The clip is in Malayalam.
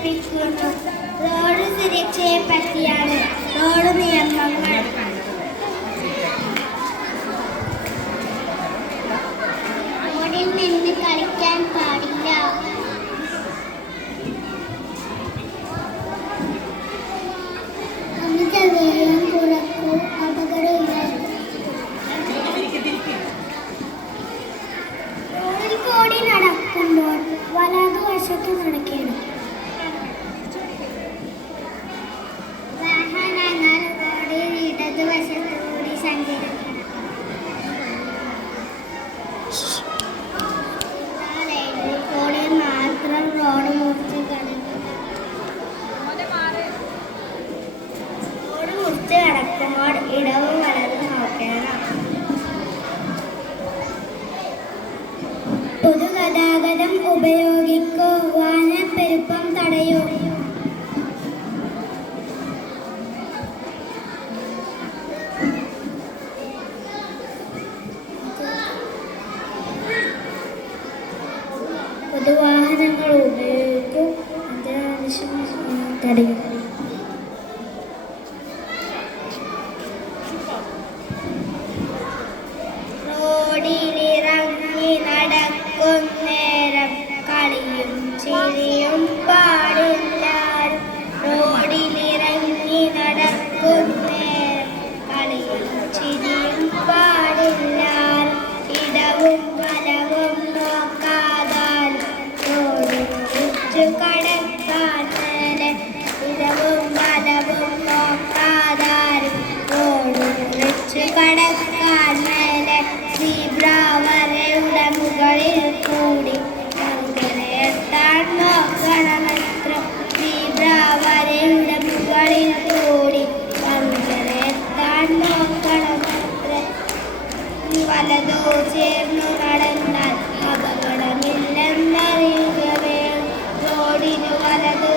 പഠിപ്പിക്കുന്നു. റോഡ് സുരക്ഷയെ പറ്റിയാണ് റോഡ് നിയമങ്ങൾ. റോഡിൽ നിന്ന് കളിക്കാൻ പാടില്ല. അമിത വേഗം കുറക്കൂ, അപകടമില്ലാതെ. റോഡിൽ കൂടി നടക്കുമ്പോൾ വലതുവശത്ത് നടക്കണം. വാഹനങ്ങൾ റോഡിൽ ഇടതുവശത്തുകൂടി സഞ്ചരിക്കണം. റോഡിൽ മാത്രം റോഡ് മുറിച്ച് കടക്കുമ്പോൾ ഇടവും വലതും നോക്കണം. പൊതുഗതാഗതം ഉപയോഗിക്കൂ, വാഹനപ്പെരുപ്പം തടയൂ. പൊതുവാഹനങ്ങൾ ഉപയോഗിക്കൂ, അത്യാവശ്യം തടയൂ. റോഡിലിറങ്ങി നടക്കുന്നേരം കളിയും ചിരിയും പാടില്ലാരും. റോഡിലിറങ്ങി നടക്കുന്നേരം കളിയും ചിരിയും പാടില്ലാരും. ഇടവും വലവും നോക്കാതാരും റോഡ് മുറിച്ചു കടക്കാൻ മേലെ. ഇടവും വലവും നോക്കാതാരും റോഡ് മുറിച്ചു കടക്കാൻ മേലെ. സീബ്ര വരയുടെ മുകളിൽ കൂടി അങ്ങനെ എത്താൻ നോക്കണമത്ര. സീബ്ര വരയുടെ മുകളിൽ കൂടി അങ്ങനെ എത്താൻ നോക്കണമത്ര. വലതോ ചേർന്നു നടന്നാൽ അപകടമില്ലെന്നറിയുക വേണം. റോഡിനു വലതോ